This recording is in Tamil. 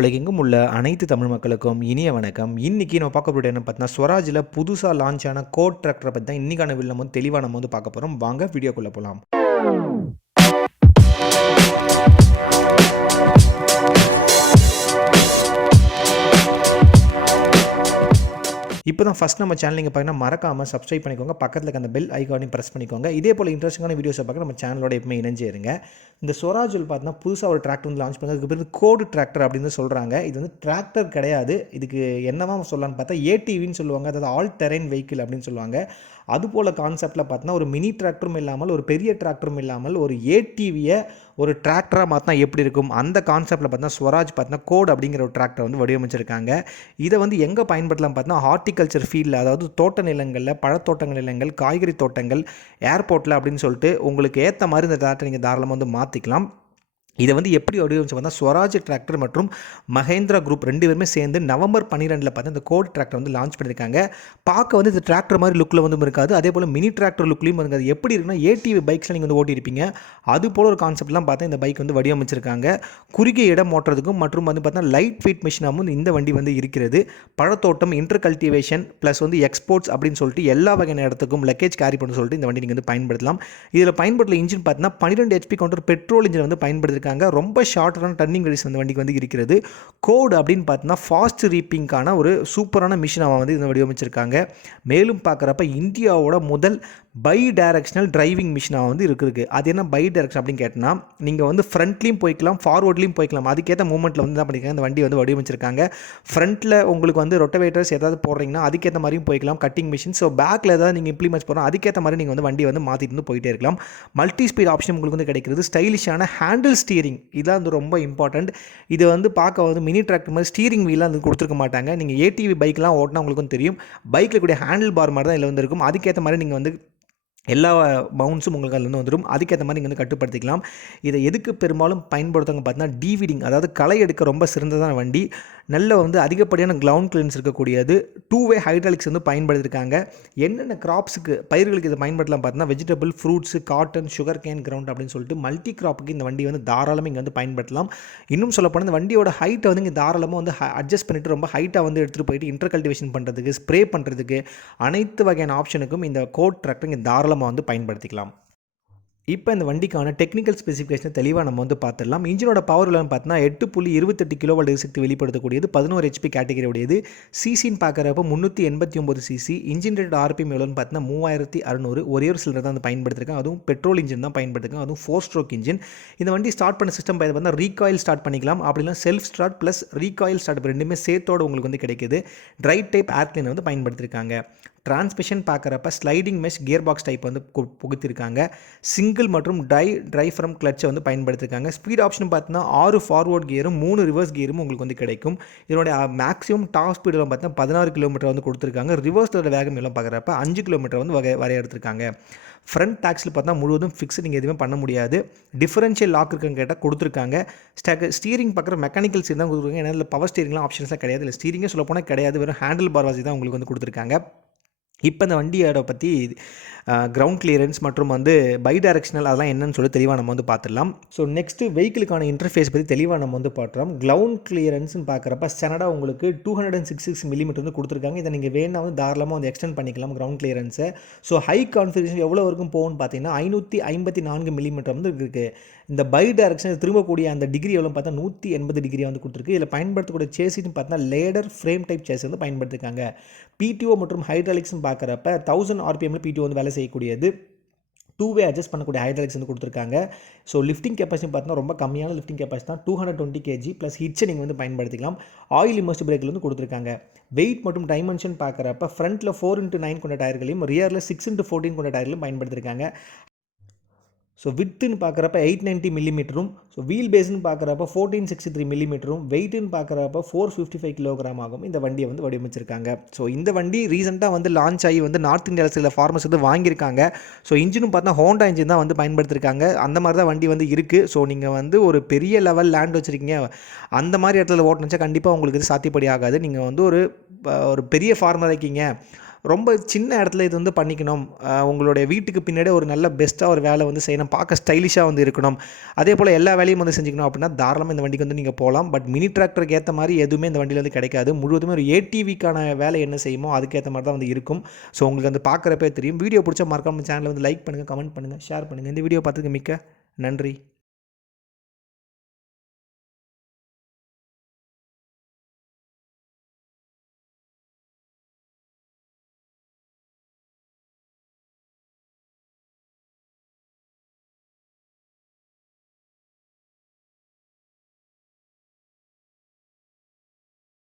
உலகெங்கும் உள்ள அனைத்து தமிழ் மக்களுக்கும் இனிய வணக்கம். இன்னைக்கு நம்ம பார்க்க போகிறது என்ன பார்த்தீங்கன்னா, ஸ்வராஜில் புதுசாக லான்ச் ஆன கோட் டிராக்டரை பற்றி தான் இன்னைக்கான வீடியோவில் நம்ம தெளிவாக நம்ம பார்க்க போகிறோம். வாங்க வீடியோக்குள்ளே போகலாம். இப்போ தான் ஃபஸ்ட் நம்ம சேனல் நீங்கள் பார்த்தீங்கன்னா மறக்காமல் சப்ஸ்கிரைப் பண்ணிக்கோங்க. பக்கத்தில் இருக்க அந்த பெல் ஐக்கானையும் ப்ரெஸ் பண்ணிக்கோங்க. இதே போல் இன்ட்ரெஸ்டிங்கான வீடியோஸை பார்க்க நம்ம சேனலோட எப்பவுமே இணைஞ்சே இருங்க. இந்த ஸ்வராஜில் பார்த்தீங்கன்னா புதுசாக ஒரு டிராக்டர் வந்து லான்ச் பண்ணி அதுக்கு பேர் கோடு டிராக்டர் அப்படின்னு சொல்கிறாங்க. இது வந்து டிராக்டர் கிடையாது. இதுக்கு என்னவா சொல்லலாம்னு பார்த்தா ஏடிவின்னு சொல்லுவாங்க. அதாவது ஆல் டெரைன் வெஹிக்கிள் அப்படின்னு சொல்லுவாங்க. அதுபோல் கான்செப்டில் பார்த்தீங்கன்னா ஒரு மினி டிராக்டரும் இல்லாமல் ஒரு பெரிய டிராக்டரும் இல்லாமல் ஒரு ஏடிவியை ஒரு டிராக்டராக பார்த்தா எப்படி இருக்கும் அந்த கான்செப்டில் பார்த்தீங்கன்னா ஸ்வராஜ் பார்த்தீங்கன்னா கோட் அப்படிங்கிற ஒரு டிராக்டர் வந்து வடிவமைச்சிருக்காங்க. இதை வந்து எங்கே பயன்படுத்தலாம் பார்த்தீங்கன்னா ஹார்டிகல்ச்சர் ஃபீல்டில், அதாவது தோட்ட நிலங்களில், பழத்தோட்டங்கள் நிலங்கள், காய்கறி தோட்டங்கள், ஏர்போர்ட்டில் அப்படின்னு சொல்லிட்டு உங்களுக்கு ஏற்ற மாதிரி இந்த டிராக்டர் நீங்கள் தாராளமாக வந்து மாற்றிக்கலாம். இதை வந்து எப்படி வடிவமைச்சு பார்த்தா ஸ்வராஜ் டிராக்டர் மற்றும் மஹேந்திரா குரூப் 2 பேருமே சேர்ந்து நவம்பர் 12 பார்த்து இந்த கோட் டிராக்டர் வந்து லான்ச் பண்ணியிருக்காங்க. பார்க்க வந்து இந்த டிராக்டர் மாதிரி லுக்கில் வந்து இருக்காது, அதே போல் மினி டிராக்டர் லுக்லையும் இருக்காது. எப்படி இருக்குன்னா ஏடிவி பைக்ஸில் நீங்கள் வந்து ஓட்டியிருப்பீங்க அது போல் ஒரு கான்செப்ட்லாம் பார்த்தா இந்த பைக் வந்து வடிவமைச்சிருக்காங்க. குறுகிய இடம் ஓட்டுறதுக்கும் மற்றும் வந்து பார்த்தா லைட் வெயிட் மிஷினாகவும் இந்த வண்டி வந்து இருக்கிறது. பழத்தோட்டம், இன்டர் கல்டிவேஷன் ப்ளஸ் வந்து எக்ஸ்போர்ட்ஸ் அப்படின்னு சொல்லிட்டு எல்லா வகையான இடத்துக்கும் லக்கேஜ் கேரி பண்ண சொல்லிட்டு இந்த வண்டி நீங்கள் வந்து பயன்படுத்தலாம். இதில் பயன்படுத்தல இன்ஜின் பார்த்தீங்கன்னா 12 HP கவுண்டர் பெட்ரோல் இன்ஜின் வந்து பயன்படுத்தி ரொம்ப ஷார்ட்டான டர்னிங் ரேடியஸ் அந்த வண்டிக்கு வந்து இருக்கிறது. கோட் அப்படின்னு பார்த்தீங்கன்னா ஃபாஸ்ட் ரீப்பிங்கான ஒரு சூப்பரான மிஷினாக வந்து இந்த வடிவமைச்சிருக்காங்க. மேலும் பார்க்குறப்ப இந்தியாவோட முதல் பை டைரக்ஷனல் டிரைவிங் மிஷினாக வந்து இருக்குது. அது என்ன பை டைரக்ஷன் அப்படின்னு கேட்டால் நீங்கள் வந்து ஃப்ரண்ட்லேயும் போய்க்கலாம், ஃபார்வர்ட்லேயும் போய்க்கலாம். அதுக்கேற்ற மூமெண்ட்டில் வந்து என்ன பண்ணியிருக்காங்க இந்த வண்டி வந்து வடிவமைச்சிருக்காங்க. ஃப்ரண்ட்டில் உங்களுக்கு வந்து ரொட்டவேட்டர்ஸ் ஏதாவது போடுறீங்கன்னா அதுக்கேற்ற மாதிரியும் போய்க்கலாம், கட்டிங் மிஷின். ஸோ பேக்கில் ஏதாவது நீங்கள் இம்ப்ளிமெண்ட்ஸ் போகிறோம் அதுக்கேற்ற மாதிரி நீங்கள் வந்து வண்டி வந்து மாற்றிட்டு வந்து போயிட்டே இருக்கலாம். மல்டி ஸ்பீட் ஆப்ஷன் உங்களுக்கு வந்து கிடைக்கிறது. ஸ்டைலிஷான ஹேண்டில் ஸ்டீரிங் இதான் வந்து ரொம்ப இம்பார்ட்டண்ட். இது வந்து பார்க்க வந்து மினி டிராக்டர் மாதிரி ஸ்டீரிங் வீலாம் வந்து கொடுத்துருக்க மாட்டாங்க. நீங்கள் ஏடிவி பைக்லாம் ஓட்டினா உங்களுக்கு தெரியும், பைக்கில் கூடிய ஹேண்டில் பார் மாதிரி தான் இதில் வந்து இருக்கும். அதுக்கேற்ற மாதிரி நீங்கள் வந்து எல்லா மவுண்ட்ஸும் உங்களுக்கு அதில் வந்து வந்துடும். அதுக்கேற்ற மாதிரி நீங்கள் வந்து கட்டுப்படுத்திக்கலாம். இதை எதுக்கு பெரும்பாலும் பயன்படுத்துவாங்க பார்த்தீங்கன்னா டிவிடிங், அதாவது களை எடுக்க ரொம்ப சிறந்ததான வண்டி. நல்ல வந்து அதிகப்படியான கிரவுண்ட் கிளியரன்ஸ் இருக்கக்கூடியது. 2-வே ஹைட்ராலிக்ஸ் வந்து பயன்படுத்தியிருக்காங்க. என்னென்ன கிராப்ஸுக்கு பயிர்களுக்கு இதை பயன்படுத்தலாம் பார்த்தீங்கன்னா vegetable, fruits, cotton, sugar cane, ground அப்படின்னு சொல்லிட்டு மல்டி கிராப்புக்கு இந்த வண்டி வந்து தாராளமாக இங்கே வந்து பயன்படுத்தலாம். இன்னும் சொல்லப்போனால் இந்த வண்டியோட ஹைட்டை வந்து இங்கே தாராளமாக வந்து அட்ஜஸ்ட் பண்ணிவிட்டு ரொம்ப ஹைட்டாக வந்து எடுத்துகிட்டு போயிட்டு இன்டர் கல்டிவேஷன் பண்ணுறதுக்கு, ஸ்ப்ரே பண்ணுறதுக்கு அனைத்து வகையான ஆப்ஷனுக்கும் இந்த கோட் டிராக்டர் இங்கே தாராளமாக வந்து பயன்படுத்திக்கலாம். இப்போ இந்த வண்டிக்கான டெக்னிக்கல் ஸ்பெசிஃபிகேஷன் தெளிவாக நம்ம வந்து பார்த்துடலாம். இன்ஜினோட பவர் லெவல் பார்த்தீங்கன்னா 8.28 கிலோவாட் சக்தி வெளிப்படுத்தக்கூடியது, 11 HP கேட்டகரி உடையது. சிசின்னு பார்க்குறப்ப 389 சிசி. இன்ஜின் ரேட் ஆர்பிஎம் எவ்வளோன்னு பார்த்தீங்கன்னா 3600. ஒரே ஒரு சிலிண்டர் தான் வந்து பயன்படுத்திருக்காங்க. அதுவும் பெட்ரோல் இன்ஜின் தான் பயன்படுத்திருக்காங்க. அதுவும் 4 ஸ்ட்ரோக் இன்ஜின். இந்த வண்டி ஸ்டார்ட் பண்ண சிஸ்டம் பார்த்தீங்கன்னா ரீகாயில் ஸ்டார்ட் பண்ணிக்கலாம், அப்படின்னா self start plus recoil start ரெண்டுமே சேர்த்தோடு உங்களுக்கு வந்து கிடைக்குது. ட்ரை டைப் ஏர்க்ளைன் வந்து பயன்படுத்தியிருக்காங்க. டிரான்ஸ்மிஷன் பார்க்குறப்ப sliding mesh gear box type வந்து புகுத்திருக்காங்க. சிங்கிள் மற்றும் ட்ரை ஃப்ரம் கிளட்சை வந்து பயன்படுத்திருக்காங்க. ஸ்பீட் ஆப்ஷன் பார்த்தீங்கன்னா 6 ஃபார்வர்ட் கியரும் 3 ரிவர்ஸ் கியரும் உங்களுக்கு வந்து கிடைக்கும். இதனுடைய மேக்ஸிமம் டாப் ஸ்பீடு பார்த்தீங்கன்னா 16 கிலோமீட்டர் வந்து கொடுத்துருக்காங்க. ரிவர்ஸோட வேகம் எல்லாம் பார்க்குறப்ப 5 கிலோமீட்டர் வந்து வரையறுத்திருக்காங்க. ஃப்ரண்ட் டாக்ஸில் பார்த்தா முழுவதும் ஃபிக்ஸ், நீங்கள் எதுவுமே பண்ண முடியாது. டிஃபரன்ஷியல் லாக் இருக்குன்னு கேட்டால் கொடுத்துருக்காங்க. ஸ்டீரிங் பார்க்குற மெக்கானிக்கல் சீட் தான் கொடுத்துருக்காங்க. ஏன்னா இதில் பவர் ஸ்டீரிங்லாம் ஆப்ஷன்ஸ்லாம் கிடையாது. இல்லை ஸ்டீரிங்கே சொல்ல போனால் கிடையாது, வெறும் ஹேண்டில் பார் வாசி தான் உங்களுக்கு வந்து கொடுத்துருக்காங்க. இப்போ இந்த வண்டியோட பற்றி கிரவுண்ட் கிளியரன்ஸ் மற்றும் வந்து பை டைரக்ஷனல் அதெல்லாம் என்னன்னு சொல்லி தெளிவாக நம்ம வந்து பார்த்துடலாம். ஸோ நெக்ஸ்ட்டு வெஹிக்கிளுக்கான இன்டர்ஃபேஸ் பற்றி தெளிவாக நம்ம வந்து பார்க்குறோம். கிரவுண்ட் கிளியரன்ஸ்னு பார்க்குறப்ப ஸ்டாண்டர்டாக உங்களுக்கு 266 மில்லிமீட்டர் வந்து கொடுத்துருக்காங்க. இதை நீங்கள் வேணால் வந்து தாராளமாக வந்து எக்ஸ்டெண்ட் பண்ணிக்கலாம் கிரவுண்ட் கிளியரன்ஸை. ஸோ ஹை கான்ஃபிகரேஷன் எவ்வளோ வரைக்கும் போகும்னு பார்த்தீங்கன்னா 554 மில்லிமீட்டர் வந்து இருக்குது. இந்த பை டைரக்ஷன் திரும்பக்கூடிய அந்த டிகிரி எவ்வளோ பார்த்தா 180 டிகிரி வந்து கொடுத்துருக்கு. இதில் பயன்படுத்தக்கூடிய சேசின்னு பார்த்தீங்கன்னா லேடர் ஃப்ரேம் டைப் சேஸ் வந்து பயன்படுத்திருக்காங்க. பிடிஓ மற்றும் ஹைட்ராலிக்ஸ்னு பார்க்குறப்ப 1000 RPM பிடிஓ வந்து வேலை செய்யக்கூடியது. 2-வே அட்ஜஸ்ட் பண்ணக்கூடிய ஹைட்ராலிக்ஸ் வந்து கொடுத்துருக்காங்க. ஸோ லிஃப்டிங் கெப்பாசிட்டி பார்த்தீங்கன்னா ரொம்ப கம்மியான லிஃப்டிங் கெப்பாசிட்டி தான், 220 kg ப்ளஸ் ஹிட்ஸை நீங்கள் வந்து பயன்படுத்திக்கலாம். ஆயில் இமர்ஸ்ட் பிரேக்கில் வந்து கொடுத்துருக்காங்க. வெயிட் மற்றும் டைமென்ஷன் பார்க்குறப்ப ஃப்ரண்ட்டில் 4x9 கொண்ட டயர்களையும் ரியரில் 6x14 கொண்ட டயர்களையும் பயன்படுத்தியிருக்காங்க. ஸோ வித்துன்னு பார்க்குறப்ப 890 மில்லிமீட்டரும், ஸோ வீல் பேஸ்ன்னு பார்க்குறப்ப 1463 மில்லிமீட்டரும், வெயிட்டுன்னு பார்க்குறப்ப 455 கிலோகிராம் ஆகும் இந்த வண்டியை வந்து வடிவமைச்சிருக்காங்க. ஸோ இந்த வண்டி ரீசெண்டாக வந்து லான்ச் ஆகி வந்து நார்த் இந்தியாவில் சில ஃபார்மர்ஸ் வந்து வாங்கியிருக்காங்க. ஸோ இன்ஜினும் பார்த்தா ஹோண்டா இன்ஜின் தான் வந்து பயன்படுத்திருக்காங்க. அந்த மாதிரி தான் வண்டி வந்து இருக்குது. ஸோ நீங்கள் வந்து ஒரு பெரிய லெவல் லேண்ட் வச்சுருக்கீங்க, அந்த மாதிரி இடத்துல ஓட்டுனுச்சா கண்டிப்பாக உங்களுக்கு இது சாத்தியப்படி ஆகாது. நீங்கள் வந்து ஒரு பெரிய ஃபார்மர் இருக்கீங்க, ரொம்ப சின்ன இடத்துல இது வந்து பண்ணிக்கணும். உங்களுடைய வீட்டுக்கு பின்னாடி ஒரு நல்ல பெஸ்ட்டாக ஒரு வேலை வந்து செய்யணும். பார்க்க ஸ்டைலிஷாக வந்து இருக்கணும். அதே போல் எல்லா வேலையும் வந்து செஞ்சுக்கணும் அப்படின்னா தாராளமாக இந்த வண்டிக்கு வந்து நீங்கள் போகலாம். பட் மினி டிராக்டருக்கு ஏற்ற மாதிரி எதுவுமே இந்த வண்டியில் வந்து கிடைக்காது. முழுவதுமே ஒரு ஏடிவிக்கான வேலை என்ன செய்யுமோ அதுக்கேற்ற மாதிரி தான் வந்து இருக்கும். ஸோ உங்களுக்கு வந்து பார்க்குறப்பே தெரியும். வீடியோ பிடிச்சா மறக்காம சேனலை வந்து லைக் பண்ணுங்கள், கமெண்ட் பண்ணுங்கள், ஷேர் பண்ணுங்கள். இந்த வீடியோ பார்த்ததுக்கு மிக்க நன்றி.